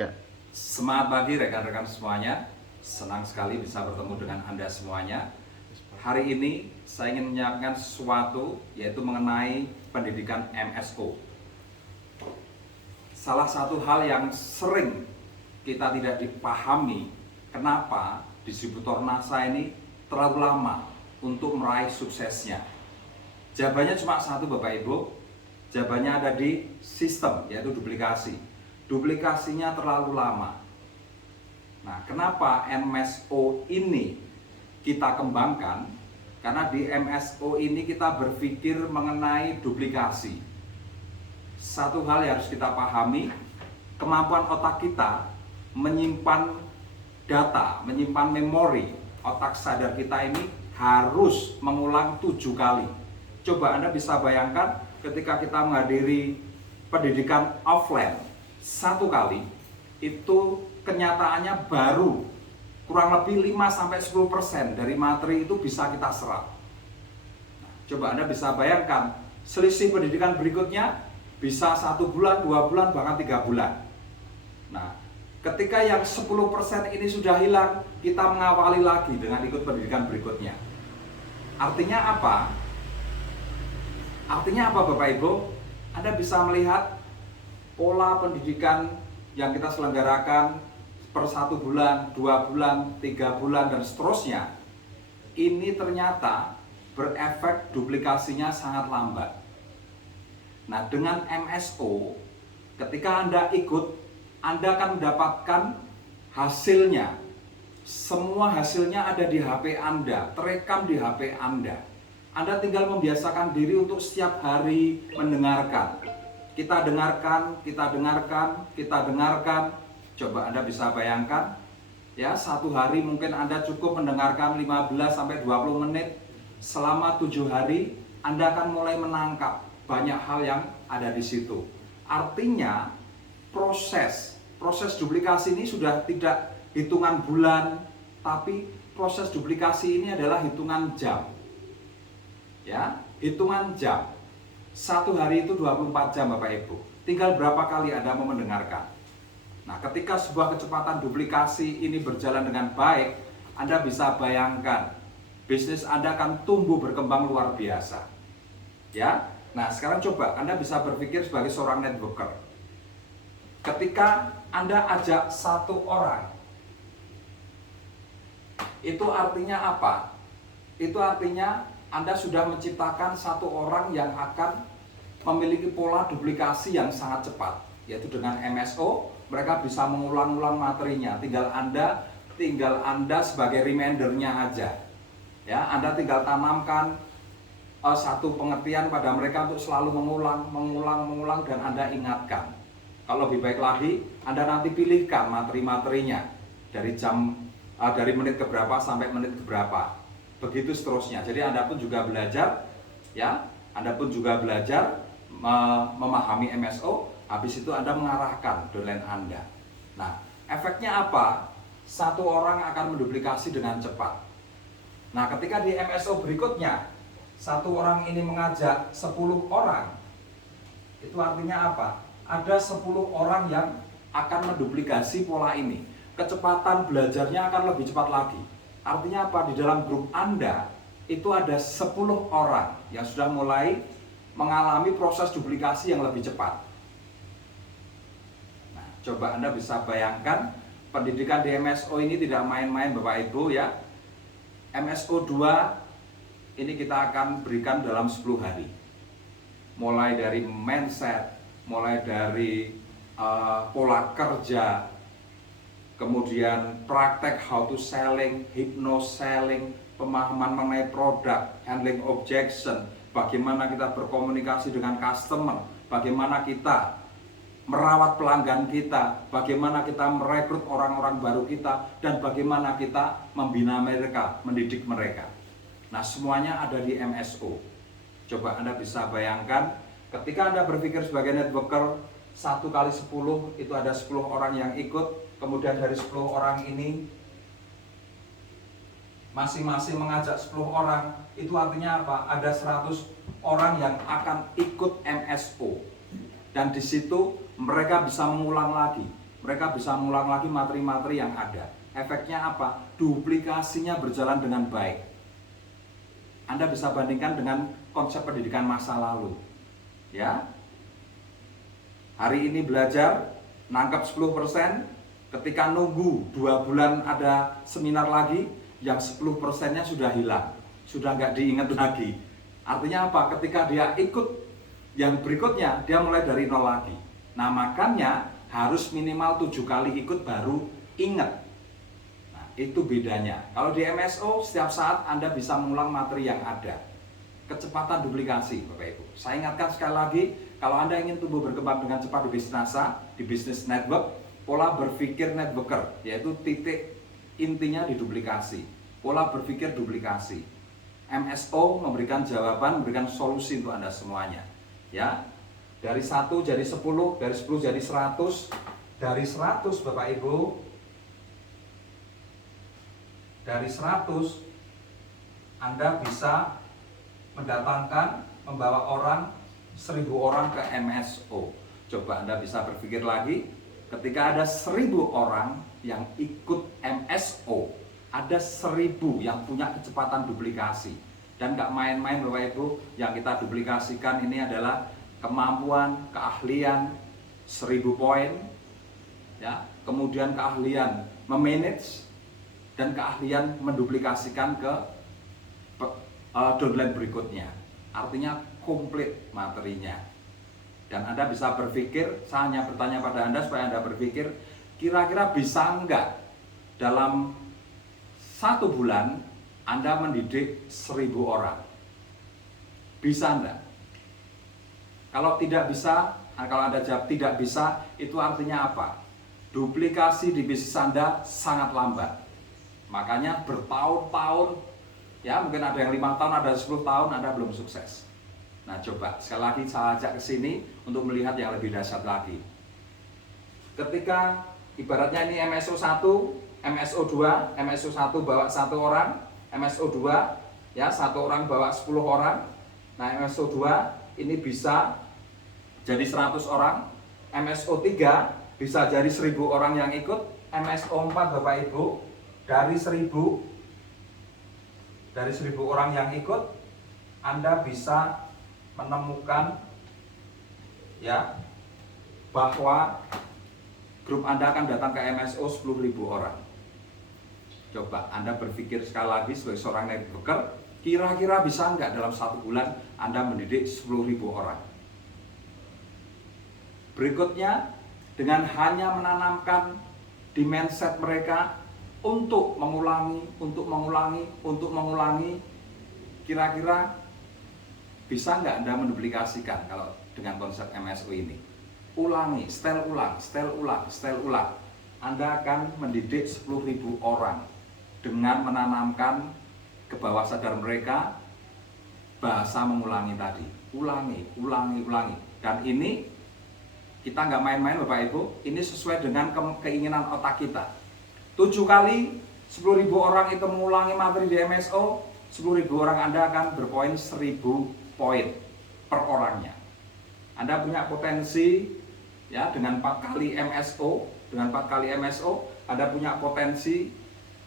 Ya. Semangat pagi rekan-rekan semuanya. Senang sekali bisa bertemu dengan Anda semuanya. Hari ini saya ingin menyampaikan sesuatu, yaitu mengenai pendidikan MSO. Salah satu hal yang sering kita tidak dipahami, kenapa distributor NASA ini terlalu lama untuk meraih suksesnya. Jawabannya cuma satu Bapak Ibu, jawabannya ada di sistem, yaitu duplikasi. Duplikasinya terlalu lama. Nah, kenapa MSO ini kita kembangkan? Karena di MSO ini kita berpikir mengenai duplikasi. Satu hal yang harus kita pahami, kemampuan otak kita menyimpan data, menyimpan memori. Otak sadar kita ini harus mengulang 7 kali. Coba Anda bisa bayangkan ketika kita menghadiri pendidikan offline 1 kali, itu kenyataannya baru kurang lebih 5-10% dari materi itu bisa kita serap. Nah, coba Anda bisa bayangkan, selisih pendidikan berikutnya bisa 1 bulan, 2 bulan, bahkan 3 bulan. Nah, ketika yang 10% ini sudah hilang, kita mengawali lagi dengan ikut pendidikan berikutnya. Artinya apa? Artinya apa Bapak Ibu? Anda bisa melihat pola pendidikan yang kita selenggarakan per 1 bulan, 2 bulan, 3 bulan, dan seterusnya. Ini ternyata berefek duplikasinya sangat lambat. Nah, dengan MSO, ketika Anda ikut, Anda akan mendapatkan hasilnya. Semua hasilnya ada di HP Anda, terekam di HP Anda. Anda tinggal membiasakan diri untuk setiap hari mendengarkan. Kita dengarkan. Coba Anda bisa bayangkan, ya, 1 hari mungkin Anda cukup mendengarkan 15-20 menit. Selama 7 hari, Anda akan mulai menangkap banyak hal yang ada di situ. Artinya, proses duplikasi ini sudah tidak hitungan bulan, tapi proses duplikasi ini adalah hitungan jam. Ya, hitungan jam. 1 hari itu 24 jam Bapak Ibu. Tinggal berapa kali Anda mau mendengarkan. Nah, ketika sebuah kecepatan duplikasi ini berjalan dengan baik, Anda bisa bayangkan bisnis Anda akan tumbuh berkembang luar biasa. Ya. Nah, sekarang coba Anda bisa berpikir sebagai seorang networker. Ketika Anda ajak 1 orang, itu artinya apa? Itu artinya Anda sudah menciptakan 1 orang yang akan memiliki pola duplikasi yang sangat cepat, yaitu dengan MSO mereka bisa mengulang-ulang materinya. Tinggal Anda sebagai remindernya aja. Ya, Anda tinggal tanamkan satu pengertian pada mereka untuk selalu mengulang dan Anda ingatkan. Kalau lebih baik lagi, Anda nanti pilihkan materi-materinya dari menit keberapa sampai menit keberapa. Begitu seterusnya. Jadi Anda pun juga belajar, ya. Anda pun juga belajar memahami MSO. Habis itu Anda mengarahkan downline Anda. Nah, efeknya apa? 1 orang akan menduplikasi dengan cepat. Nah, ketika di MSO berikutnya 1 orang ini mengajak 10 orang, itu artinya apa? Ada 10 orang yang akan menduplikasi pola ini. Kecepatan belajarnya akan lebih cepat lagi. Artinya apa? Di dalam grup Anda itu ada 10 orang yang sudah mulai mengalami proses duplikasi yang lebih cepat. Nah, coba Anda bisa bayangkan, pendidikan di MSO ini tidak main-main Bapak Ibu, ya. MSO 2 ini kita akan berikan dalam 10 hari. Mulai dari mindset, mulai dari pola kerja, kemudian praktek how to selling, hypno selling, pemahaman mengenai produk, handling objection, bagaimana kita berkomunikasi dengan customer, bagaimana kita merawat pelanggan kita, bagaimana kita merekrut orang-orang baru kita, dan bagaimana kita membina mereka, mendidik mereka. Nah, semuanya ada di MSO. Coba Anda bisa bayangkan, ketika Anda berpikir sebagai networker, 1 kali 10 itu ada 10 orang yang ikut. Kemudian dari 10 orang ini masing-masing mengajak 10 orang, itu artinya apa? Ada 100 orang yang akan ikut MSO. Dan di situ mereka bisa mengulang lagi. mereka bisa mengulang lagi materi-materi yang ada. Efeknya apa? Duplikasinya berjalan dengan baik. Anda bisa bandingkan dengan konsep pendidikan masa lalu. Ya. Hari ini belajar, nangkep 10%, ketika nunggu 2 bulan ada seminar lagi, yang 10%-nya sudah hilang, sudah nggak diingat lagi. Artinya apa? Ketika dia ikut yang berikutnya, dia mulai dari nol lagi. Nah, makanya harus minimal 7 kali ikut baru ingat. Nah, itu bedanya. Kalau di MSO, setiap saat Anda bisa mengulang materi yang ada. Kecepatan duplikasi, Bapak Ibu. Saya ingatkan sekali lagi, kalau Anda ingin tumbuh berkembang dengan cepat di bisnis NASA, di bisnis network, pola berpikir networker, yaitu titik intinya di duplikasi. Pola berpikir duplikasi. MSO memberikan jawaban, memberikan solusi untuk Anda semuanya. Ya, dari 1 jadi 10, dari 10 jadi 100, dari 100 Bapak Ibu, dari 100 Anda bisa mendatangkan, membawa orang 1000 orang ke MSO. Coba Anda bisa berpikir lagi, ketika ada 1000 orang yang ikut MSO, ada 1000 yang punya kecepatan duplikasi. Dan gak main-main Bapak Ibu, yang kita duplikasikan ini adalah kemampuan, keahlian 1000 poin, ya, kemudian keahlian memanage, dan keahlian menduplikasikan ke downline berikutnya. Artinya komplit materinya. Dan Anda bisa berpikir, saya hanya bertanya pada Anda supaya Anda berpikir, kira-kira bisa enggak dalam 1 bulan Anda mendidik 1000 orang? Bisa enggak? Kalau tidak bisa, kalau Anda jawab tidak bisa, itu artinya apa? Duplikasi di bisnis Anda sangat lambat. Makanya bertahun-tahun, ya mungkin ada yang 5 tahun, ada 10 tahun Anda belum sukses. Nah, coba sekali lagi saya ajak ke sini untuk melihat yang lebih dahsyat lagi. Ketika ibaratnya ini MSO 1, MSO 2, MSO 1 bawa 1 orang, MSO 2 ya 1 orang bawa 10 orang. Nah, MSO 2 ini bisa jadi 100 orang, MSO 3 bisa jadi 1000 orang yang ikut, MSO 4 Bapak Ibu dari 1000 orang yang ikut, Anda bisa menemukan ya bahwa grup Anda akan datang ke MSO 10.000 orang. Coba Anda berpikir sekali lagi sebagai seorang networker, kira-kira bisa nggak dalam 1 bulan Anda mendidik 10.000 orang? Berikutnya, dengan hanya menanamkan di mindset mereka untuk mengulangi, kira-kira bisa nggak Anda menduplikasikan kalau dengan konsep MSO ini? Ulangi, setel ulang. Anda akan mendidik 10.000 orang dengan menanamkan ke bawah sadar mereka bahasa mengulangi tadi. Ulangi. Dan ini kita nggak main-main Bapak Ibu, ini sesuai dengan keinginan otak kita. 7 kali 10.000 orang itu mengulangi materi di MSO, 10.000 orang Anda akan berpoin 1000 poin per orangnya. Anda punya potensi ya dengan 4 kali MSO, Anda punya potensi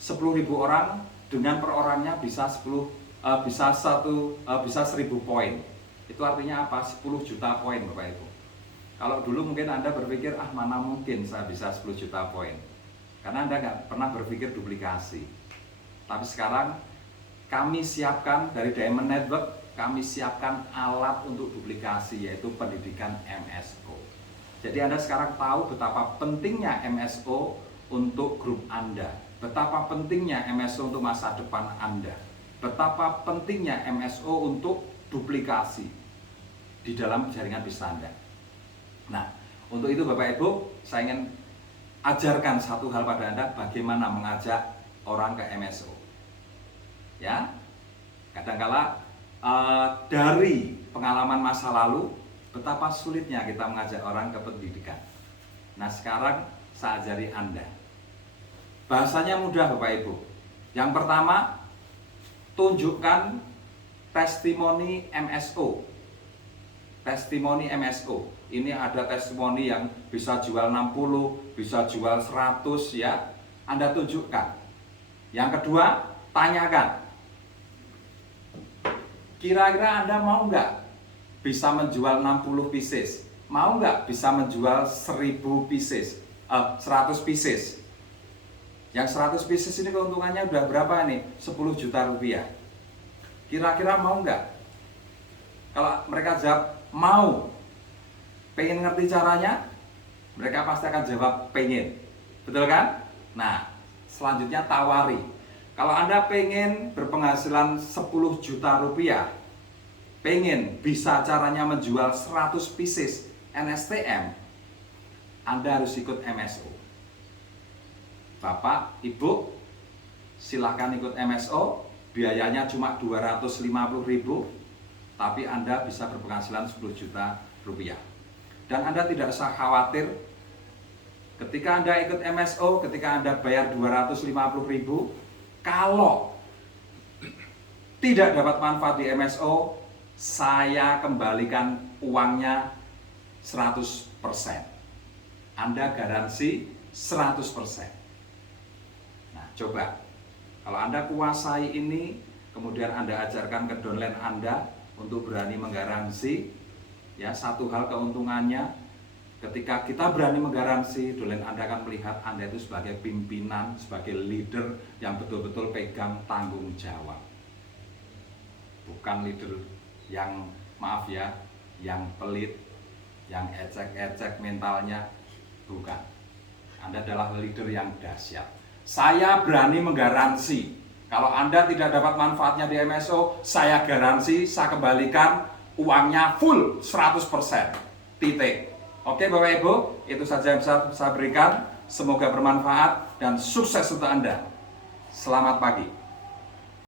10.000 orang dengan per orangnya bisa 1000 poin. Itu artinya apa? 10 juta poin Bapak Ibu. Kalau dulu mungkin Anda berpikir, mana mungkin saya bisa 10 juta poin. Karena Anda nggak pernah berpikir duplikasi. Tapi sekarang kami siapkan dari Diamond Network, kami siapkan alat untuk duplikasi, yaitu pendidikan MSO. Jadi Anda sekarang tahu betapa pentingnya MSO untuk grup Anda, betapa pentingnya MSO untuk masa depan Anda, betapa pentingnya MSO untuk duplikasi di dalam jaringan bisnis Anda. Nah, untuk itu Bapak Ibu, saya ingin ajarkan satu hal pada Anda, bagaimana mengajak orang ke MSO. Ya, kadangkala dari pengalaman masa lalu, betapa sulitnya kita mengajak orang ke pendidikan. Nah, sekarang saya ajari Anda. Bahasanya mudah Bapak Ibu. Yang pertama, tunjukkan testimoni MSO. Testimoni MSO. ini ada testimoni yang bisa jual 60, bisa jual 100 ya. Anda tunjukkan. Yang kedua, tanyakan. Kira-kira Anda mau nggak bisa menjual 60 pieces? Mau nggak bisa menjual 1000 pieces? 100 pieces. Yang 100 pieces ini keuntungannya udah berapa nih? 10 juta rupiah. Kira-kira mau nggak? Kalau mereka jawab mau, pengen ngerti caranya, mereka pasti akan jawab pengen. Betul kan? Nah, selanjutnya tawari. Kalau Anda pengen berpenghasilan 10 juta rupiah, pengen bisa caranya menjual 100 pieces NSTM, Anda harus ikut MSO. Bapak, Ibu, silahkan ikut MSO, biayanya cuma 250.000, tapi Anda bisa berpenghasilan 10 juta rupiah. Dan Anda tidak usah khawatir ketika Anda ikut MSO, ketika Anda bayar 250.000, kalau tidak dapat manfaat di MSO, saya kembalikan uangnya 100%. Anda garansi 100%. Nah, coba kalau Anda kuasai ini, kemudian Anda ajarkan ke downline Anda untuk berani menggaransi, ya, satu hal keuntungannya, ketika kita berani menggaransi, downline Anda akan melihat Anda itu sebagai pimpinan, sebagai leader yang betul-betul pegang tanggung jawab. Bukan leader yang, maaf ya, yang pelit, yang ecek-ecek mentalnya, bukan. Anda adalah leader yang dahsyat. Saya berani menggaransi, kalau Anda tidak dapat manfaatnya di MSO, saya garansi, saya kembalikan uangnya full 100%. Titik. Oke Bapak Ibu, itu saja yang bisa saya berikan. Semoga bermanfaat dan sukses untuk Anda. Selamat pagi.